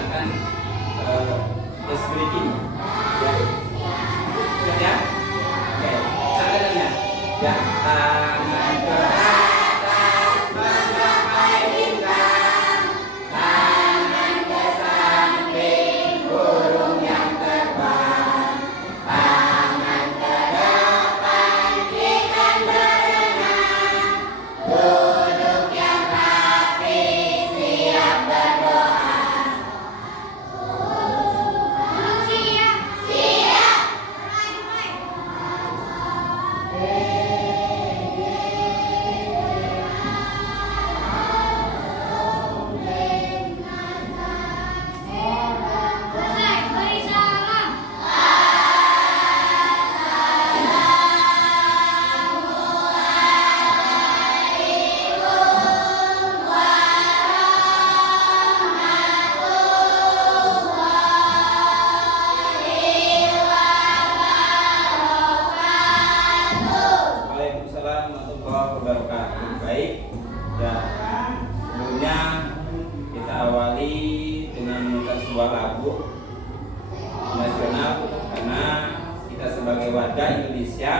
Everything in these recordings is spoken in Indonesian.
menggunakan ice breaking. Ya. Siap ya? Oke. Tangannya. Ya. Tangan ke atas menggapai bintang. Tangan ke samping burung yang terbang. Tangan ke depan ikan berenang. Duduk yang rapi siap berdoa. Waalaikumsalam warahmatullahi wabarakatuh. Baik, ya sebelumnya kita awali dengan menyanyikan sebuah lagu nasional karena kita sebagai warga Indonesia,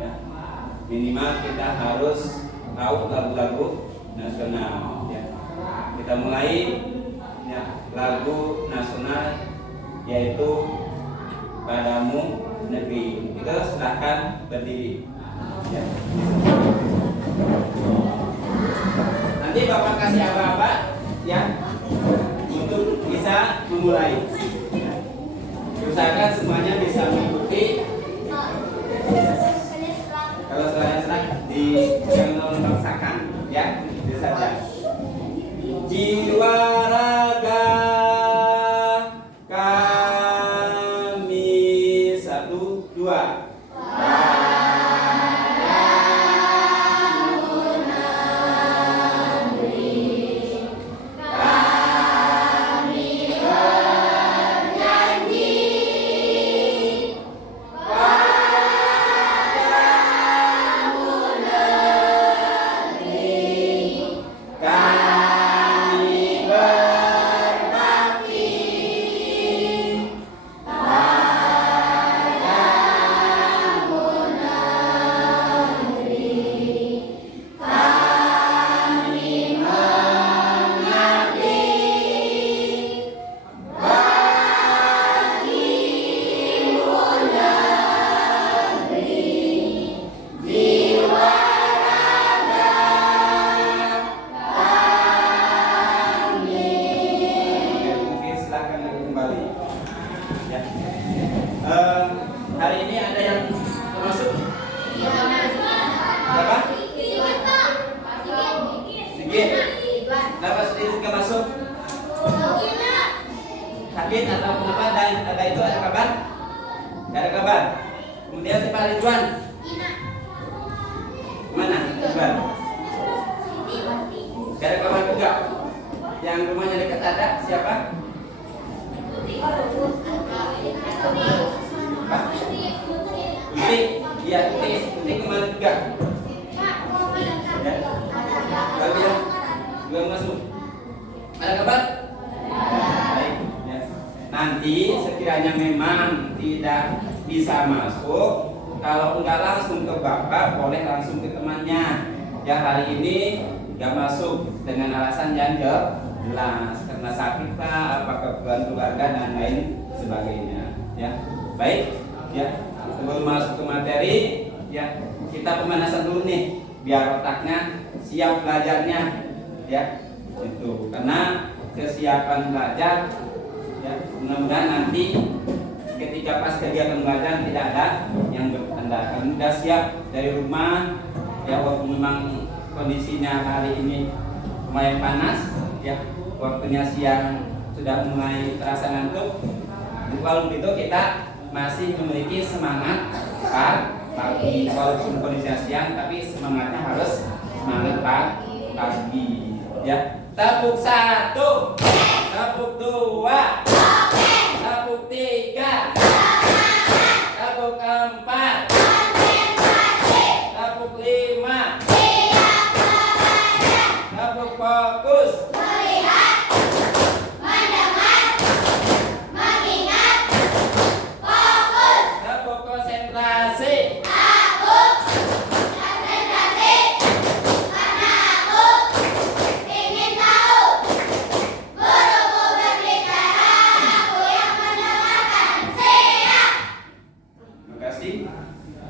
ya, minimal kita harus tahu lagu-lagu nasional. Ya. Kita mulai ya, lagu nasional yaitu Padamu Negeri. Kita silahkan berdiri. Ya. Nanti Bapak kasih apa-apa ya untuk bisa memulai. Usahakan semuanya bisa mengikuti. Kalau setelah jangan memaksakan ya, itu saja. Jiwa raga kami 1, 2. Hari ini ada yang termasuk? Berapa? Sigit. Kenapa sedikit nggak masuk? Sakit atau kenapa? Dan ada itu ada kabar? Gak ada kabar. Kemudian si Pak Ridwan. Mana Ridwan? Gak ada kabar juga. Yang rumahnya dekat ada siapa? Iya, Tuti kemana juga? Ya. Kalau bilang juga masuk. Ada kabar? Baik. Ya. Nanti sekiranya memang tidak bisa masuk, kalau enggak langsung ke Bapak, boleh langsung ke temannya. Ya hari ini enggak masuk dengan alasan yang jelas karena sakit lah, apa kebutuhan keluarga dan lain sebagainya. Ya, baik. Ya, sebelum masuk ke materi, ya kita pemanasan dulu nih, biar otaknya siap belajarnya. Ya, itu karena kesiapan belajar. Ya, mudah-mudahan nanti ketika pas kegiatan belajar tidak ada yang bertanda. Kalian sudah siap dari rumah. Ya, walaupun memang kondisinya hari ini lumayan panas. Ya, waktunya siang sudah mulai terasa ngantuk. Kalau begitu kita masih memiliki semangat pagi walaupun kondisinya siang, tapi semangatnya harus semangat pagi. Ya, tepuk 1, tepuk 2, tepuk 3, tepuk 4, tepuk 5, tepuk fokus, melihat, mendengar,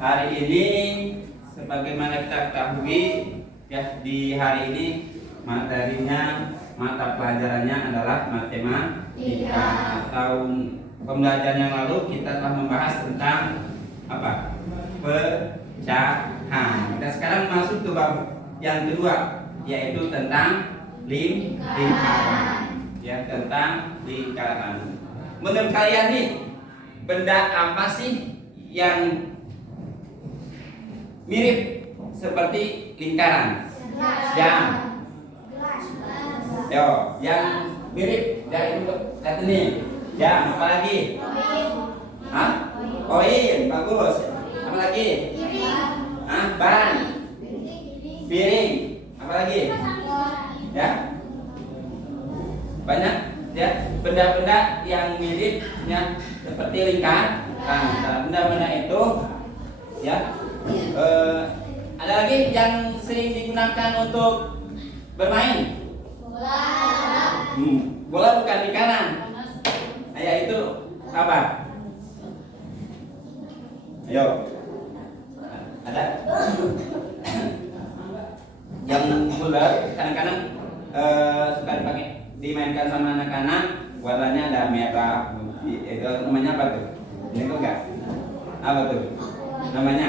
hari ini sebagaimana kita ketahui ya, di hari ini materinya, mata pelajarannya adalah matematika. Tahun pembelajaran yang lalu kita telah membahas tentang apa? Pecahan. Kita sekarang masuk ke bab yang kedua, yaitu tentang lingkaran. Ya, tentang lingkaran. Menurut kalian nih, benda apa sih yang mirip seperti lingkaran? Jam. Yo, yang mirip dari bentuk lihat ini. Jam, apa lagi? Hah? Koin, bagus. Apa lagi? Hah? Ban. Piring. Apa lagi? Ya. Banyak ya benda-benda yang mirip ya seperti lingkaran. Nah, benda-benda itu ya ada lagi yang sering digunakan untuk bermain. Bola bukan lingkaran. Ya itu apa? Ayo. Ada? Yang bulat kadang-kadang suka dimainkan sama anak-anak, warnanya ada merah, itu namanya apa tuh? Ini tuh enggak? Apa tuh? Namanya?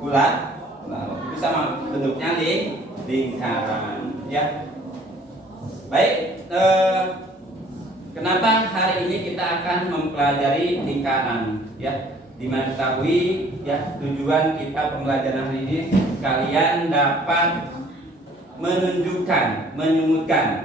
Bulat. Itu sama bentuknya lingkaran, ya. Baik, kenapa hari ini kita akan mempelajari lingkaran, ya? Dimana ketahui, ya, tujuan kita pembelajaran hari ini kalian dapat menunjukkan, menyebutkan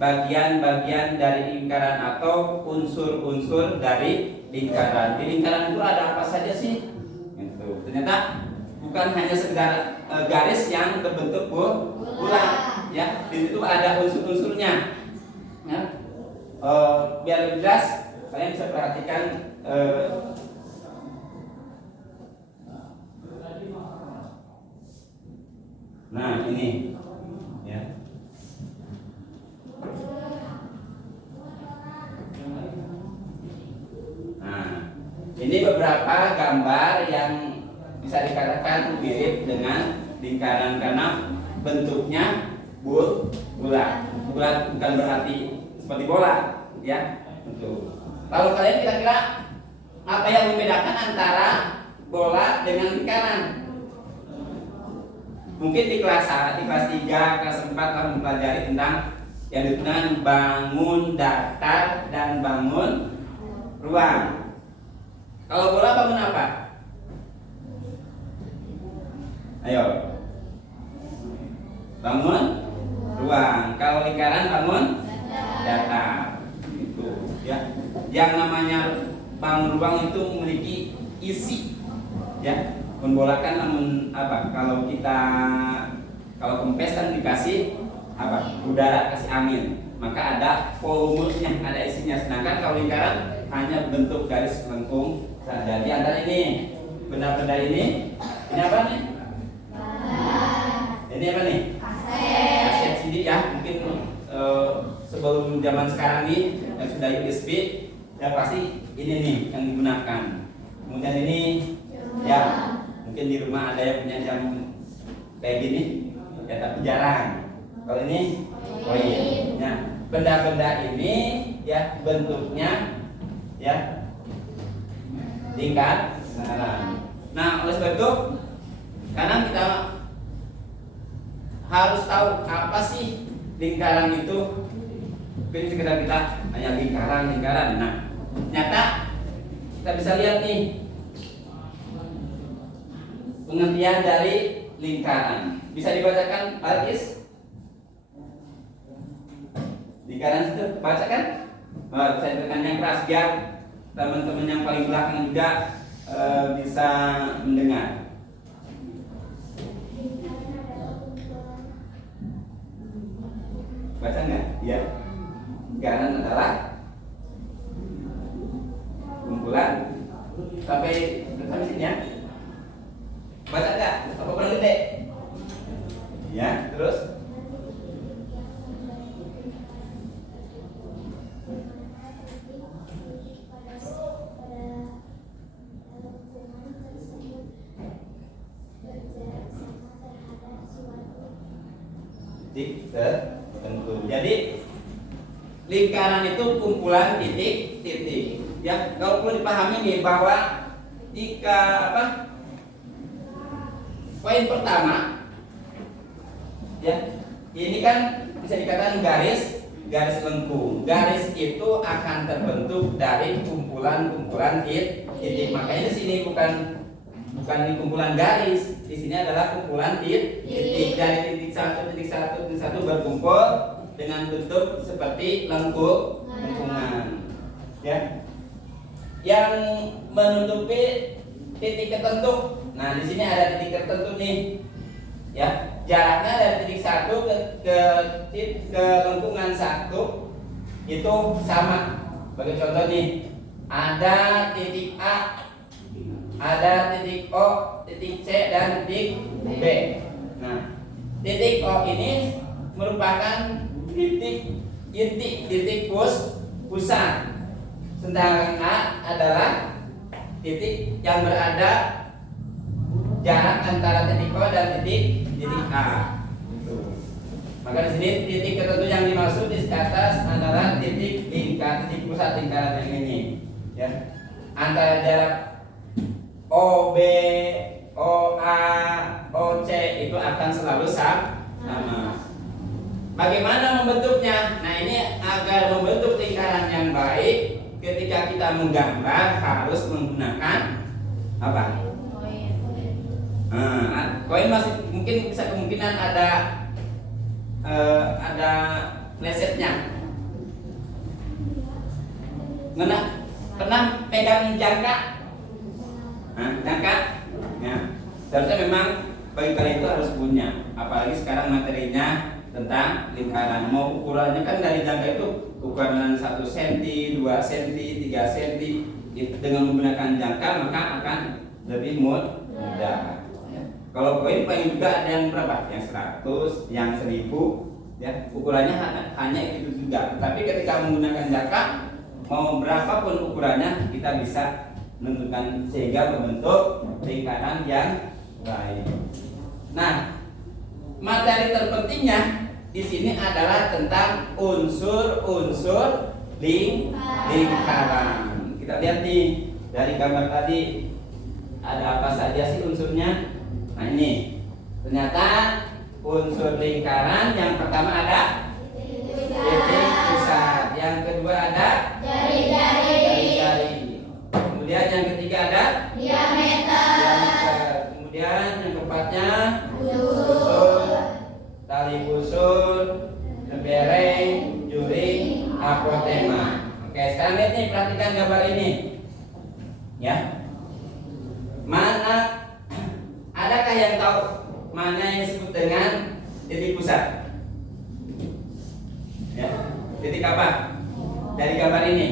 bagian-bagian dari lingkaran atau unsur-unsur dari lingkaran. Di lingkaran itu ada apa saja sih? Gitu. Ternyata bukan hanya sekedar garis yang terbentuk bulat, ya. Di situ ada unsur-unsurnya. Ya. Biar lebih jelas, kalian bisa perhatikan nah ini, ya. Nah, ini beberapa gambar yang bisa dikatakan mirip dengan lingkaran karena bentuknya bulat. Bulat bukan berarti seperti bola, ya. Lalu kalian kira-kira apa yang membedakan antara bola dengan lingkaran? Mungkin di kelas 3, kelas 4 akan mempelajari tentang yang disebut bangun datar dan bangun ruang. Kalau bola bangun apa? Ayo. Bangun ruang. Kalau lingkaran bangun datar. Itu, ya. Yang namanya bangun ruang itu memiliki isi, ya. Bola kan namun apa? Kalau kempes kan dikasih apa? Udara, kasih angin. Maka ada volumenya, ada isinya. Sedangkan kalau lingkaran hanya bentuk garis lengkung saja. Di antara ini, benda-benda ini apa nih? Ini apa nih? Kaset CD, ya. Mungkin sebelum zaman sekarang nih yang sudah USB, ya pasti ini nih yang digunakan. Kemudian ini, ya. Mungkin di rumah ada yang punya jam kayak gini, ya, tapi jarang. Kalau ini koin. Nah, benda-benda ini ya bentuknya ya lingkaran. Nah, oleh sebab itu sekarang kita harus tahu apa sih lingkaran itu. Mungkin sekedar kita hanya lingkaran. Nah, ternyata kita bisa lihat nih pengertian dari lingkaran. Bisa dibacakan, Alkis? Lingkaran itu bacakan? Bisa ditekan yang keras biar teman-teman yang paling belakang juga bisa mendengar. Baca nggak? Ya. Lingkaran adalah kumpulan sampai sini ya. Baca nggak? Apa kurang gede? Ya, terus? lingkaran itu kumpulan titik-titik. Ya, kalau perlu dipahami nih bahwa jika poin pertama, ya, ini kan bisa dikatakan garis lengkung. Garis itu akan terbentuk dari kumpulan-kumpulan titik. Makanya di sini bukan di kumpulan garis, di sini adalah kumpulan titik. Dari titik satu berkumpul dengan bentuk seperti lengkungan. Ya. Yang menutupi titik tertentu. Nah, di sini ada titik tertentu nih. Ya, jaraknya dari titik satu ke lengkungan satu itu sama. Bagi contoh nih, ada titik A, ada titik O, titik C dan titik B. Nah, titik O ini merupakan titik inti, titik pusat. Sedangkan A adalah titik yang berada jarak antara titik O dan titik A. Maka di sini titik tertentu yang dimaksud di atas adalah titik pusat lingkaran yang ini. Ya. Antara jarak OB, OA, OC itu akan selalu sama. Bagaimana membentuknya? Nah, ini agar membentuk lingkaran yang baik, ketika kita menggambar harus menggunakan apa? Koin masih mungkin bisa kemungkinan ada lesetnya. Pernah pegang jangka? Jangka? Ya. Seharusnya memang bagi kalian itu harus punya. Apalagi sekarang materinya tentang lingkaran. Mau ukurannya kan dari jangka itu ukuran 1 cm, 2 cm, 3 cm. Dengan menggunakan jangka maka akan lebih mudah. Kalau koin paling juga ada yang berapa? Yang 100, yang 1000, ya ukurannya hanya itu juga. Tapi ketika menggunakan jangka, mau berapapun ukurannya kita bisa menentukan sehingga membentuk lingkaran yang baik. Nah, materi terpentingnya di sini adalah tentang unsur-unsur lingkaran. Kita lihat nih dari gambar tadi ada apa saja sih unsurnya? Nah, ini ternyata unsur lingkaran yang pertama ada titik pusat, yang kedua ada jari-jari, kemudian yang ketiga ada diameter, kemudian yang keempatnya busur, tali busur, lembereng, juring, apotema. Oke, sekarang lihat nih, perhatikan gambar ini, ya. Adakah yang tahu mana yang disebut dengan titik pusat? Ya, titik apa? Dari gambar ini,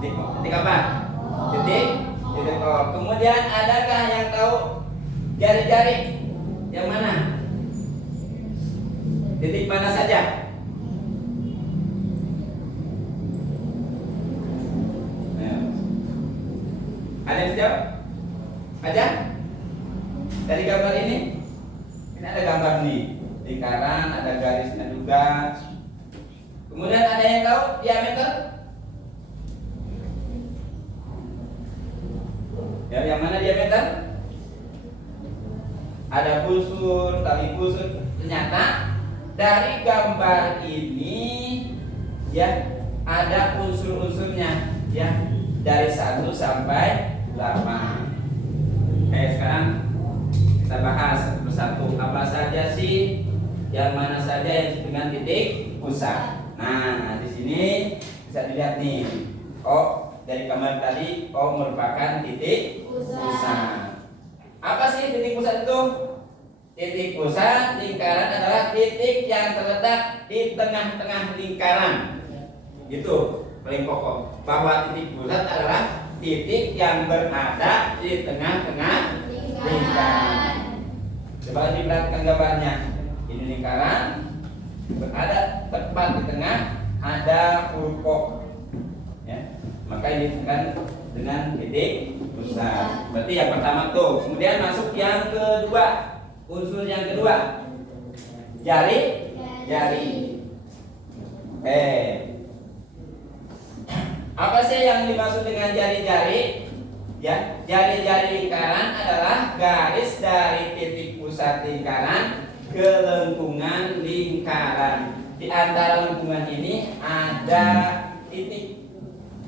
titik apa? Titik O. Kemudian adakah yang tahu jari-jari yang mana? Titik mana saja? Ada yang jawab? Aja? Dari gambar ini ada gambar nih, lingkaran, ada garisnya juga. Kemudian ada yang tahu diameter? Ya, yang mana diameter? Ada busur, tali busur. Ternyata dari gambar ini ya ada unsur-unsurnya ya dari 1 sampai 8. Sekarang kita bahas satu persatu apa saja sih, yang mana saja yang dengan titik pusat. Nah, di sini bisa dilihat nih. Dari gambar tadi merupakan titik pusat. Apa sih titik pusat itu? Titik pusat lingkaran adalah titik yang terletak di tengah-tengah lingkaran. Itu paling pokok, bahwa titik pusat adalah titik yang berada di tengah-tengah lingkaran. Coba diperhatikan gambarnya. Ini lingkaran berada tepat di tengah, ada huruf O. Ya, maka ini kan dengan titik pusat. Berarti yang pertama tuh. Kemudian masuk yang kedua. Unsur yang kedua, jari. Apa sih yang dimaksud dengan jari-jari? Ya, jari-jari lingkaran adalah garis dari titik pusat lingkaran ke lengkungan lingkaran. Di antara lengkungan ini ada titik.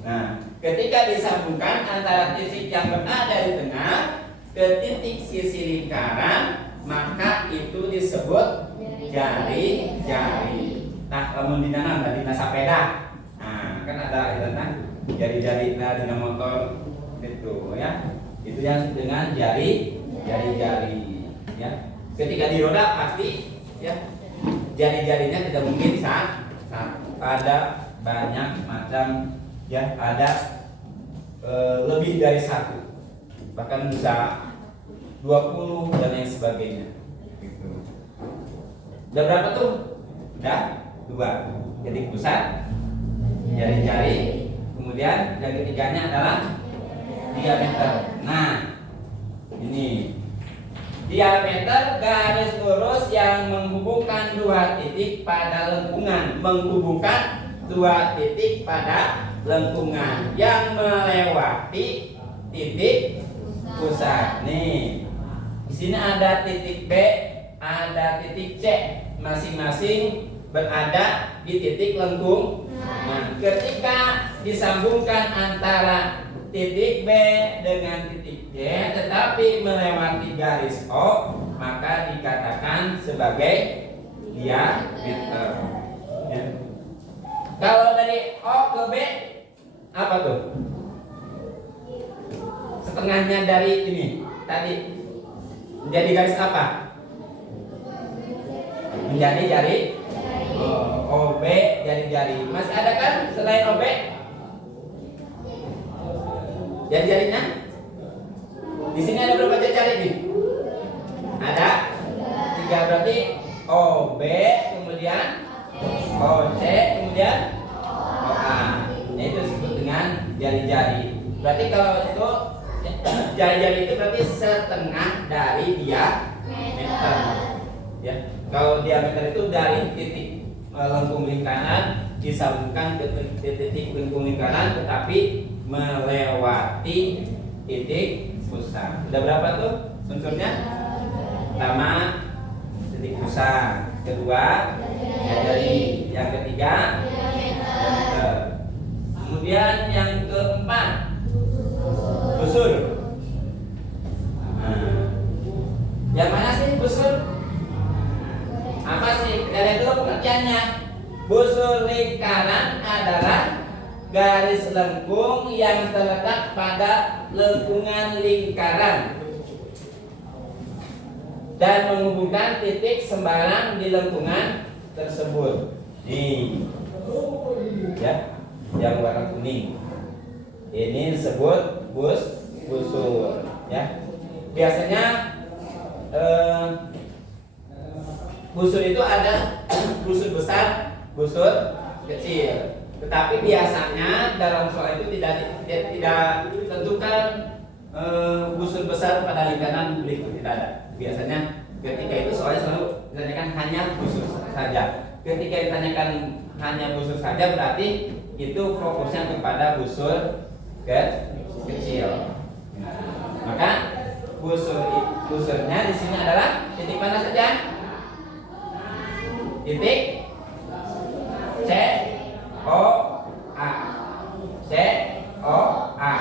Nah, ketika disambungkan antara titik yang berada di tengah ke titik sisi lingkaran, maka itu disebut jari-jari. Nah, lamun dinanam tadi sepeda. Nah, kan ada itu kan jari-jari dina motor gitu ya. Itu yang dengan jari-jari ya. Ketika di roda pasti ya jari-jarinya tidak mungkin satu. Ada banyak macam ya, ada lebih dari satu. Bahkan bisa 20 dan lain sebagainya gitu. Udah berapa tuh? Udah 2. Jadi pusat jari-jari, kemudian yang ketiganya adalah diameter. Nah, ini diameter garis lurus yang menghubungkan dua titik pada lengkungan, menghubungkan dua titik pada lengkungan yang melewati titik pusat. Nih, di sini ada titik B, ada titik C, masing-masing berada di titik lengkung. Nah, ketika disambungkan antara titik B dengan titik C tetapi melewati garis O, maka dikatakan sebagai diameter ya. Kalau dari O ke B apa tuh? Setengahnya dari ini tadi menjadi garis apa? Menjadi jari OB, jari-jari. Masih ada kan selain OB? Jari-jarinya? Di sini ada berapa jari nih? Ada 3, berarti OB, kemudian OC, kemudian OA. Nah, itu disebut dengan jari-jari. Berarti kalau itu jari-jari itu berarti setengah dari diameter. Ya, kalau diameter itu dari titik lengkung lingkaran disambungkan ke titik lengkung lingkaran, tetapi melewati titik pusat. Sudah berapa tuh unsurnya? Pertama titik pusat, kedua jari, yang ketiga diameter, kemudian yang keempat busur. Nah, yang mana sih busur? Apa sih? Kita lihat dulu pengertiannya. Busur lingkaran adalah garis lengkung yang terletak pada lengkungan lingkaran dan menghubungkan titik sembarang di lengkungan tersebut. Nih, ya, yang warna kuning. Ini disebut busur, ya. Biasanya busur itu ada busur besar, busur kecil. Tetapi biasanya dalam soal itu tidak tentukan busur besar pada lingkaran berikut, tidak ada. Biasanya ketika itu soalnya selalu ditanyakan hanya busur saja. Ketika ditanyakan hanya busur saja berarti itu fokusnya kepada busur kecil. Maka busurnya di sini adalah titik mana saja? Titik C O A, C O A.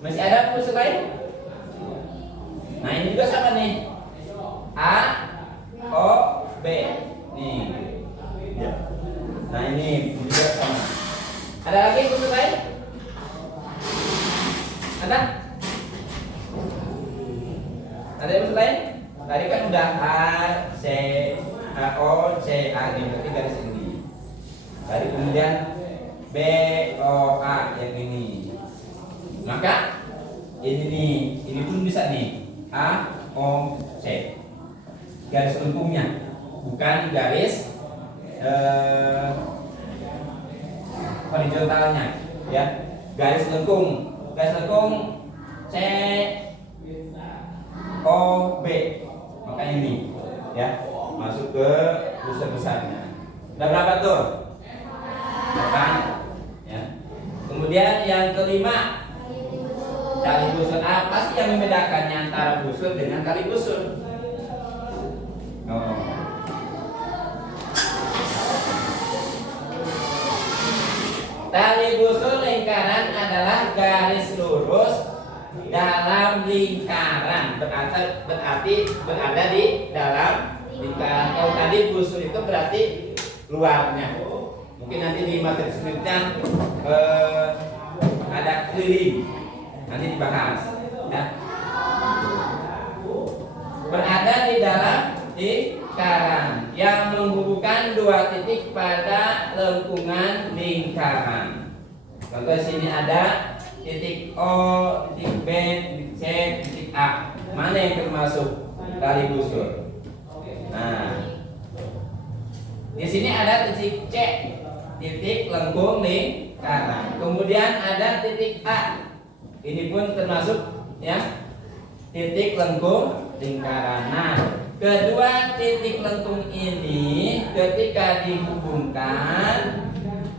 Masih ada busur lain? Nah, ini juga sama nih. A O B. Nih. Nah, ini juga sama. Ada lagi busur lain? Ada? Ada busur lain? Tadi kan udah A C A O C A, ini berarti garis ini. Tadi kemudian B O A yang ini. Maka ini pun bisa nih. A O C. Garis lengkungnya, bukan garis horizontalnya, ya. Garis lengkung C O B. Maka ini, ya, masuk ke busur besarnya. Udah berapa tuh? 8, ya. Kemudian yang kelima, tali busur. Apa sih yang membedakannya antara busur dengan tali busur? Oh. Tali busur lingkaran adalah garis lurus dalam lingkaran, berarti berada di dalam lingkaran. Kalau tadi busur itu berarti luarnya. Mungkin nanti di materi selanjutnya ada keliling, nanti dibahas. Ya. Berada di dalam lingkaran yang menghubungkan dua titik pada lengkungan lingkaran. Contoh sini ada titik O, titik B, titik C, titik A. Mana yang termasuk tali busur? Nah, di sini ada titik C, titik lengkung lingkaran. Kemudian ada titik A. Ini pun termasuk ya titik lengkung lingkaran. Nah, kedua titik lengkung ini ketika dihubungkan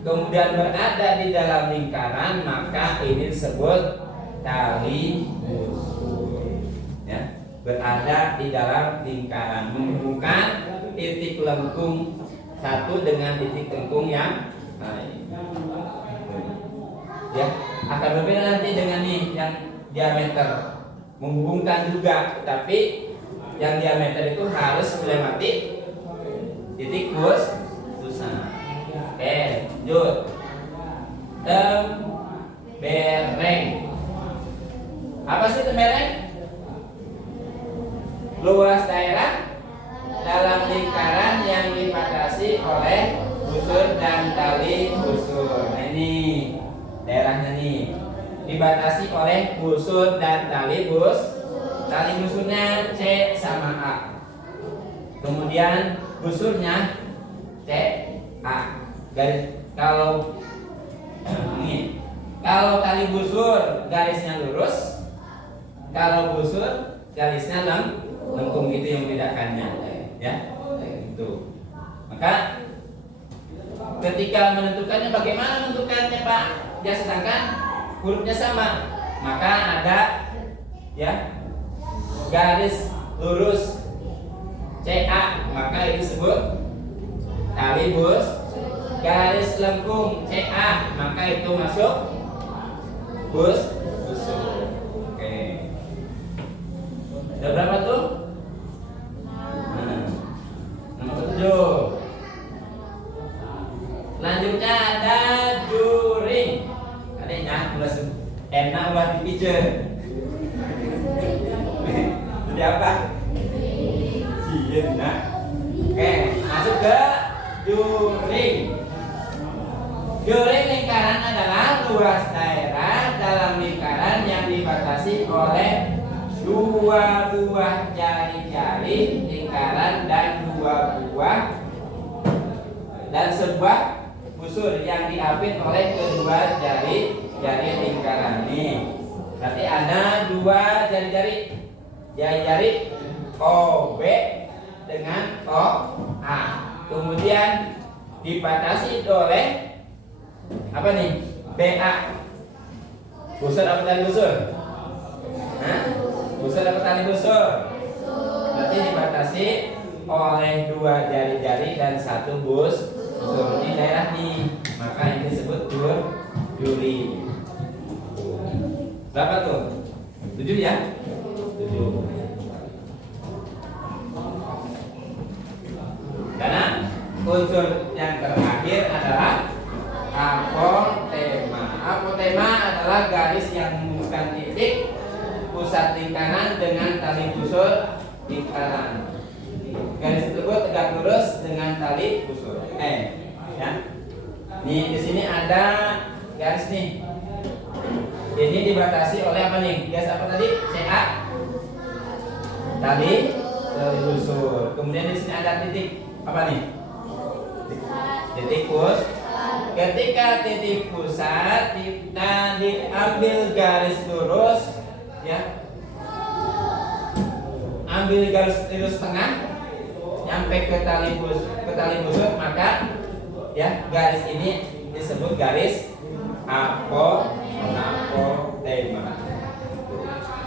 kemudian berada di dalam lingkaran, maka ini disebut tali busur. Ya, berada di dalam lingkaran, menghubungkan titik lengkung satu dengan titik lengkung yang lain. Ya, akan berbeda nanti dengan nih yang diameter, menghubungkan juga, tapi yang diameter itu harus melewati titik pusat. Oke, lanjut. Tembereng. Apa sih tembereng? Luas daerah dalam lingkaran yang dibatasi oleh busur dan tali busur. Nah, ini daerahnya nih, dibatasi oleh busur dan tali busurnya C sama A. Kemudian busurnya C A. Kalau ini, kalau tali busur garisnya lurus, kalau busur garisnya lengkung, itu yang membedakannya, ya. Itu. Maka ketika menentukannya, bagaimana menentukannya, Pak? Ya, sedangkan hurufnya sama, maka ada ya garis lurus CA, maka itu disebut tali busur. Garis lengkung CA, maka itu masuk busur. Oke. Ada berapa tuh? Nomor 7. Selanjutnya ada juring. Adanya mulai enak buat dipijat. Jadi apa? Sieun, nah. Oke, masuk ke juring. Juring lingkaran adalah luas daerah dalam lingkaran yang dibatasi oleh dua buah jari-jari lingkaran dan sebuah busur yang diapit oleh kedua jari-jari lingkaran ini. Berarti ada dua jari-jari OB dengan OA. Kemudian dibatasi oleh apa nih? BA. Busur apa tali busur? Hah? Busur apa tali busur? Berarti dibatasi oleh dua jari-jari dan satu busur. Ini daerah nih, maka ini disebut juring. Berapa tuh? 7 ya? 7. Karena unsur yang terakhir adalah apotema. Apotema adalah garis yang menghubungkan titik pusat lingkaran dengan tali busur lingkaran. Garis tersebut tegak lurus dengan tali busur. Ya. Nih di sini ada garis nih. Ini dibatasi oleh apa nih? Garis apa tadi? CA. Tali busur. Kemudian di sini ada titik apa nih? Titik pusat. Ketika titik pusat kita diambil garis lurus, ya. Ambil garis lurus tengah sampai ke tali busur, maka ya garis ini disebut garis apotema.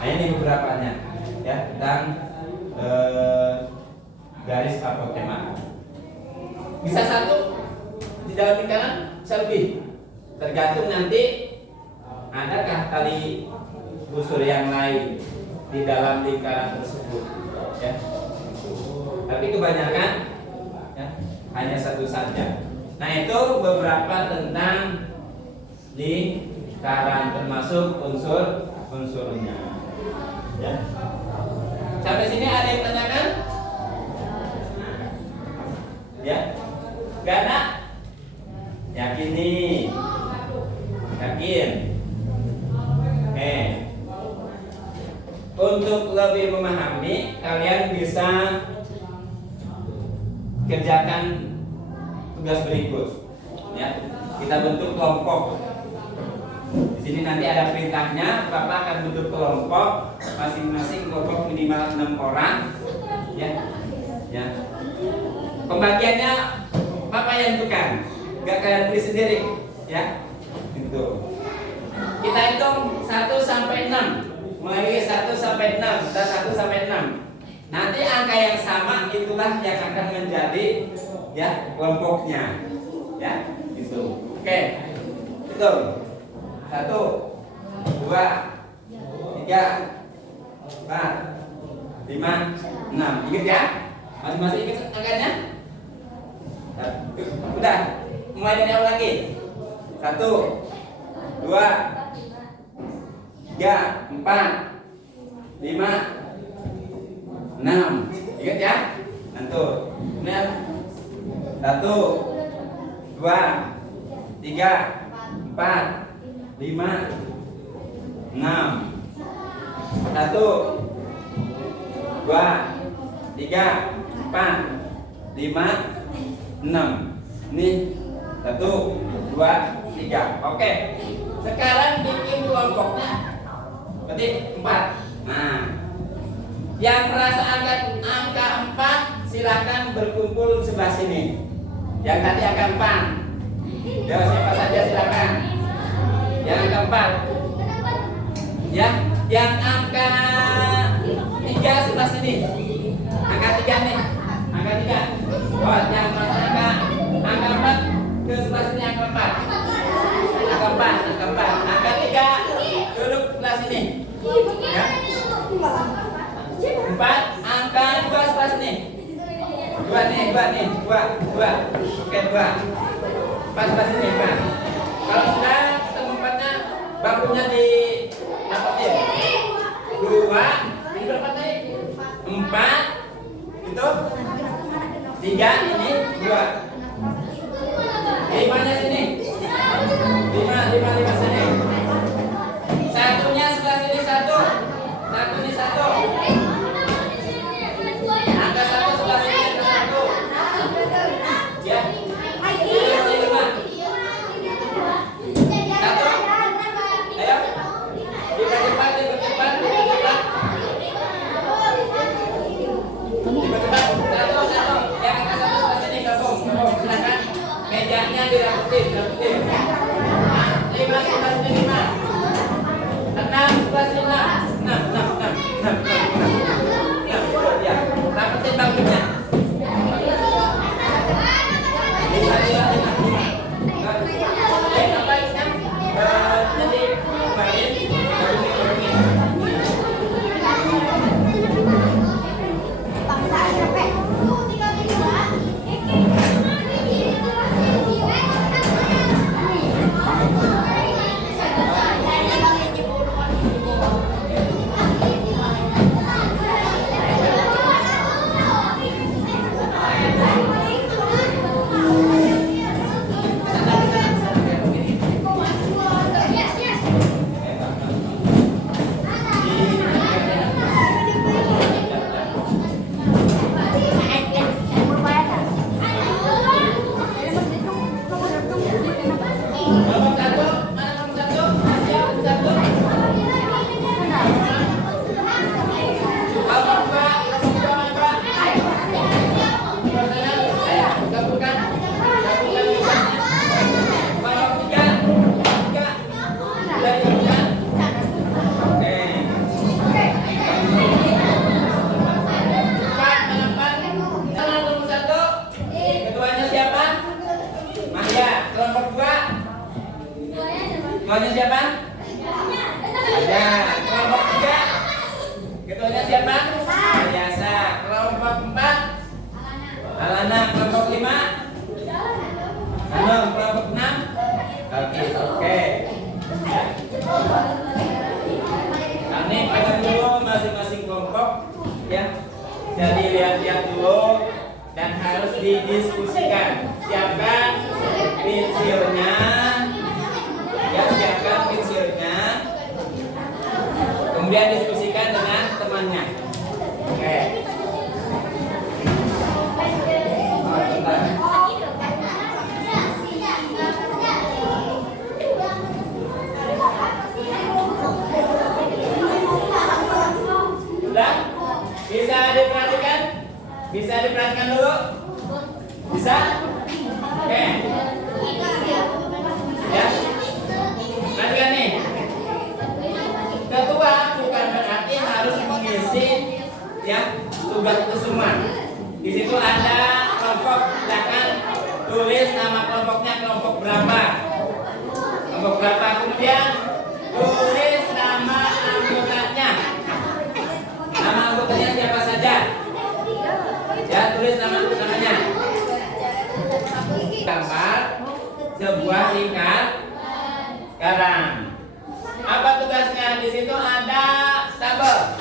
Nah ini beberapanya ya tentang garis apotema. Bisa satu di dalam lingkaran, bisa lebih. Tergantung nanti adakah tali busur yang lain di dalam lingkaran tersebut. Ya. Tapi kebanyakan ya, hanya satu saja. Nah itu beberapa tentang lingkaran termasuk unsur-unsurnya. Ya. Sampai sini ada yang tanyakan? Ya. Gana? Yakin nih? Yakin? Oke. Untuk lebih memahami, kalian bisa kerjakan tugas berikut. Ya, kita bentuk kelompok. Di sini nanti ada perintahnya. Bapak akan bentuk kelompok, masing-masing kelompok minimal 6 orang. Ya, ya. Pembagiannya Bapak yang tentukan, nggak kalian tulis sendiri. Ya, gitu. Kita hitung 1 sampai 6. Mulai 1 sampai 6 dan 1 sampai 6. Nanti angka yang sama itulah yang akan menjadi ya kelompoknya. Ya, gitu. Oke. Hitung. 1 2 3 4 5 6. Ingat ya? Masing-masing ingat angkanya? Udah. Mulai dari awal lagi. 1 2 3 4 5 6. Ingat ya? Nanti. Benar. 1 2 3 4 5 6. 1 2 3 4 5 6. Ini 1 2 3. Oke. Sekarang bikin kelompoknya. Berarti 4. Nah, yang merasa angka 4 silakan berkumpul sebelah sini. Yang tadi angka 4. Ya, siapa saja silakan. Yang angka 4. Ya, yang angka 3 sebelah sini. Angka 3 nih. Angka 3. Oh, yang merasa angka 4 ke sebelah sini angka 4. Angka 4. Angka 3 duduk sebelah sini. Ya. 4, angka 2 sebelah sini. 2 nih. 2. Oke, 2. 4 sebelah sini, Pak. Kalau sudah ketemu 4-nya, bangkunya di dapetin. 2, ini berapa tadi? 4. Itu 3, ini 2. 5-nya sini. 5 sini. Satunya sebelah sini 1. Satu ini 1. Angka 1 sebelah sini 1. Ya. Ini 5. 1. Ayo. Dipercepat. Dipercepat. 1. Yang angka 1 sebelah sini gabung. Ketuanya siapa? Ada. Kelompok 3. Ketuanya siapa? Ayasa. Kelompok 4. Alana. Kelompok 5. Hanum. Kelompok 6. Oke. Nah, ini pegang dulu masing-masing kelompok ya. Jadi lihat-lihat dulu dan harus didiskusikan. Siapkan pensilnya. Ya, siapkan pensilnya. Kemudian diskusikan dengan temannya. Oke. Sudah? Bisa diperhatikan? Bisa diperhatikan dulu? Bisa? Oke. Ya. Perhatikan nih. Ketua bukan berarti harus mengisi ya tugas itu semua. Di situ ada kelompok, silakan tulis nama kelompoknya, kelompok berapa. Kelompok berapa, kemudian tulis nama anggotanya. Nama anggotanya siapa saja? Ya, tulis namanya. Gambar sebuah lingkaran. Apa tugasnya? Di situ ada tabel.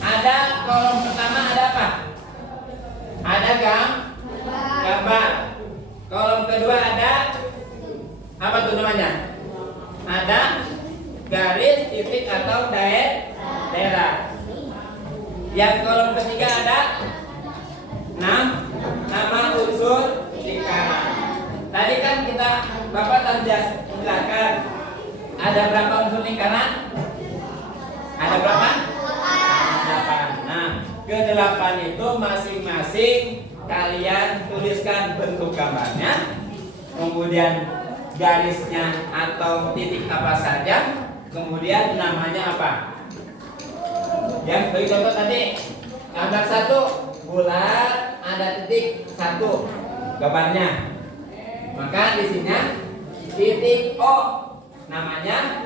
Ada kolom pertama ada apa? Ada gambar. Kolom kedua ada apa tuh namanya? Ada garis, titik atau daerah. Yang kolom ketiga ada nama unsur lingkaran. Tadi kan Bapak tadi jelaskan ada berapa unsur lingkaran? Ada berapa? 8. Nah, ke-8 itu masing-masing kalian tuliskan bentuk gambarnya, kemudian garisnya atau titik apa saja, kemudian namanya apa. Ya, bagi contoh tadi gambar 1 bulat, ada titik 1 gambarnya. Maka di sini titik O namanya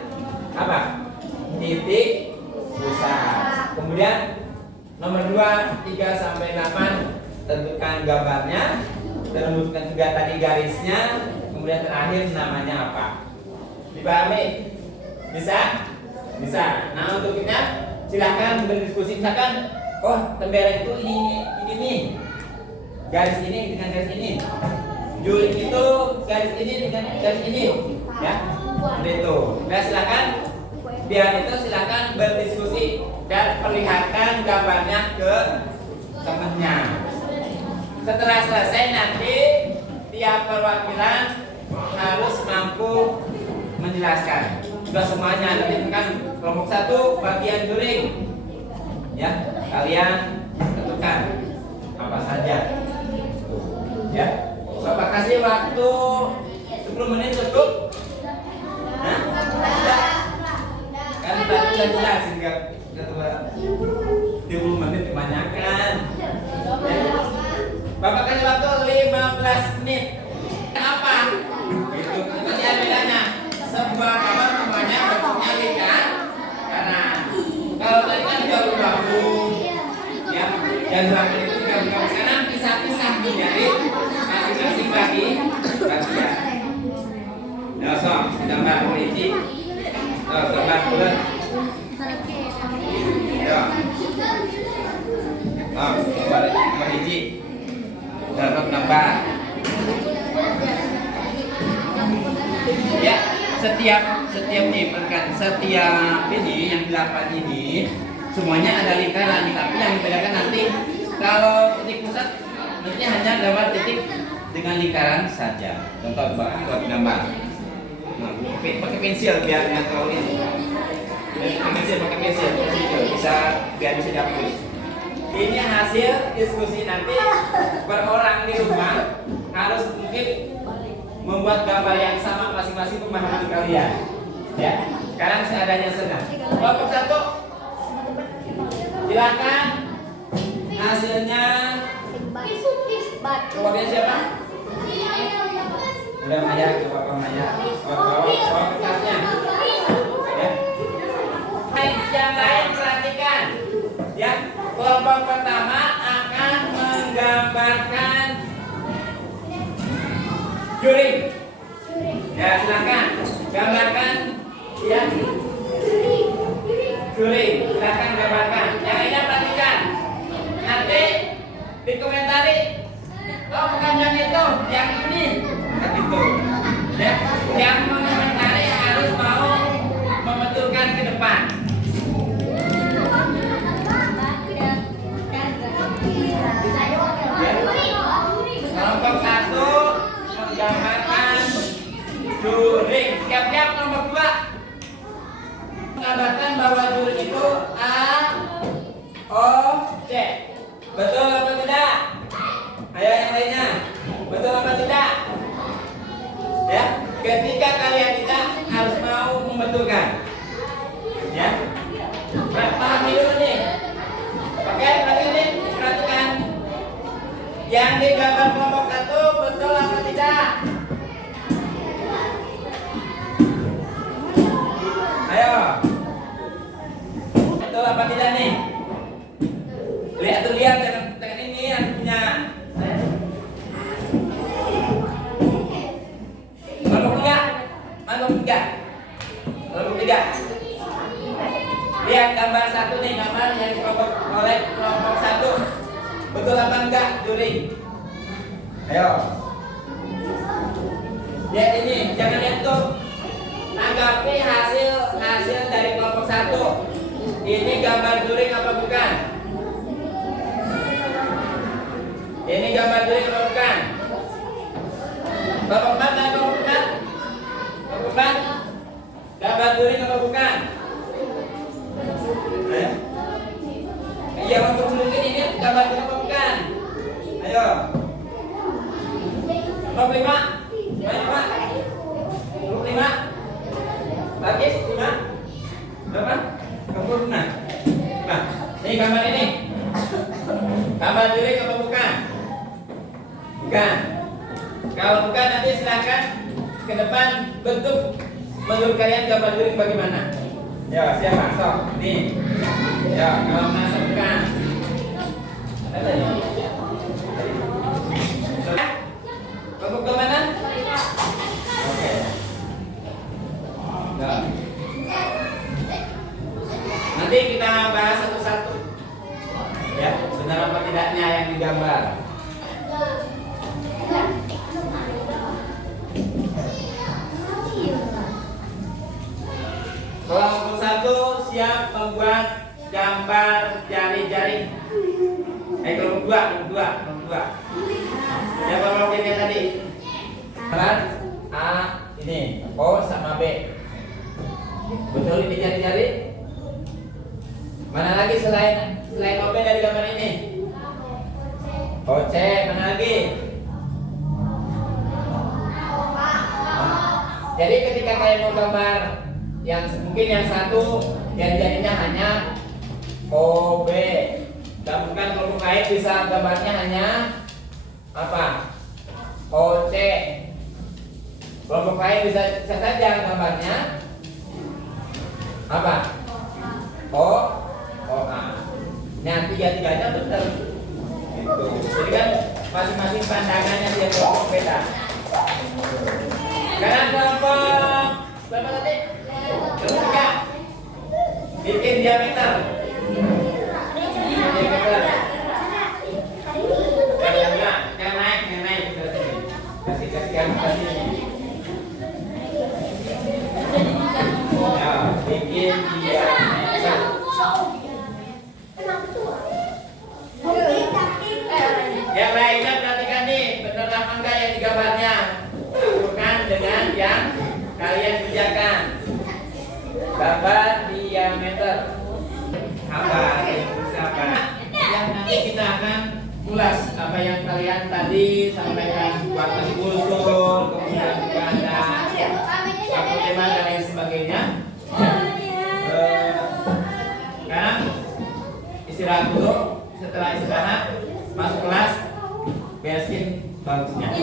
apa? Titik pusat. Kemudian nomor 2, 3 sampai 8 tentukan gambarnya, tentukan juga tadi garisnya, kemudian terakhir namanya apa. Dipahami? Bisa? Bisa. Nah, untuk kita silahkan berdiskusi, misalkan oh tembelan itu ini nih, garis ini dengan garis ini, julik itu garis ini dengan garis ini, ya itu. Nah, silakan biar itu silakan berdiskusi dan perlihatkan gambarnya ke temannya. Setelah selesai nanti tiap perwakilan harus mampu menjelaskan. Sudah semuanya nanti kan kelompok 1 bagian juring. Ya, kalian tentukan apa saja. Ya. Bapak kasih waktu 10 menit cukup. Nah, kan tadi sudah jelas hingga 20 menit kebanyakan. Ya. Bapak kasih waktu 15 menit. Apa? Itu ada bedanya. Sebuah gambar semuanya bentuknya lingkaran. Kalau tadi kan gabung-gabung, ya, dan gabung itu gabung-gabung. Sekarang pisah-pisah menjadi masing-masing bagian. Ya, so, gambar polisi, gambar bulat. Ya, gambar hiji, gambar. Ya, setiap ini yang 8 ini semuanya ada lingkaran, tapi yang membedakan nanti kalau titik pusat nanti hanya gambar titik dengan lingkaran saja. Contoh bagi gambar. Nah, pakai pensil biar nggak terlalu ini. Pakai pensil bisa biar bisa dihapus. Ini hasil diskusi nanti per orang di rumah harus mungkin membuat gambar yang sama masing-masing pemahaman kalian. Ya, sekarang seadanya senang. Kelompok 1, silakan hasilnya. Kemudian siapa? Udah Maya, ke Bapak Maya. Bawa kertasnya. Ya. Yang lain perhatikan. Ya, kelompok pertama akan menggambarkan juring. Ya, silakan gambarkan ya. Juring, silakan gambarkan. Yang lainnya perhatikan. Nanti dikomentari. Oh, bukan yang itu, yang ini. Kan itu. Ya, yang mengomentari harus mau membetulkan ke depan. Kelompok 1 menggambarkan juring. Siap-siap kelompok 2 menggambarkan bahwa juring itu A, O, C. Betul apa tidak? Ayo yang lainnya. Betul apa tidak? Ya, ketika kalian tidak harus mau membetulkan. Ya. Pahami dulu nih. Oke, berarti ini perhatikan. Yang digambar kelompok 1 betul apa tidak? Ayo. Betul apa tidak nih? Lihat dengan ini yang punya. Kelompok 3. Lihat gambar 1 nih, gambar yang kelompok oleh kelompok 1. Betul apa enggak juring? Ayo. Lihat ini, jangan lihat tuh. Anggapi hasil dari kelompok 1. Ini gambar juring apa bukan? Ini gambar juring apa bukan? Kelompok 4 dan kelompok 4. Kelompok 4. Gambar juring apa bukan? Iya, untuk mungkin ini gambar juring apa bukan? Ayo. Kelompok 5. Ayo Pak. Kelompok 5. Lagi 5. Berapa? Kelompok 5. Ini gambar ini. Gambar juring apa bukan? Bukan. Kalau bukan nanti silakan ke depan bentuk menurut kalian gambar juring bagaimana? Ya, siapa? Sok. Nih. Ya, kalau merasa bukan. Ada ya? Kelompok ke mana? Oke. Nah. Nanti kita bahas satu-satu. Ya, benar apa tidaknya yang digambar. Kelompok 1 siap membuat gambar jari-jari. Kelompok 2. Ya, kelompok ini tadi. Peran A ini, O sama B. Betul ini jari-jari? Mana lagi selain O B dari gambar ini? O C, mana lagi? Jadi ketika kalian mau gambar yang mungkin yang satu jari-jarinya hanya OB dan bukan kelompok lain bisa gambarnya hanya apa? OC. Kelompok lain bisa saja gambarnya apa? OA. Nah, tiga-tiganya benar. Gitu. Jadi kan masing-masing pandangannya dia kelompok beda. Sekarang kelompok berapa tadi? Kelompok 3. Bikin diameter. Yang naik. Kasih. Ya, bikin diameter. Yang lainnya perhatikan nih, benar apa enggak yang digambarnya? Bukan dengan yang kalian kerjakan. Gambar diameter. Apa yang nanti kita akan ulas apa yang kalian tadi sampaikan buat usul, kemudian juga ada satu tema dan lain sebagainya. Sekarang istirahat dulu. Setelah istirahat masuk kelas, beresin bagusnya.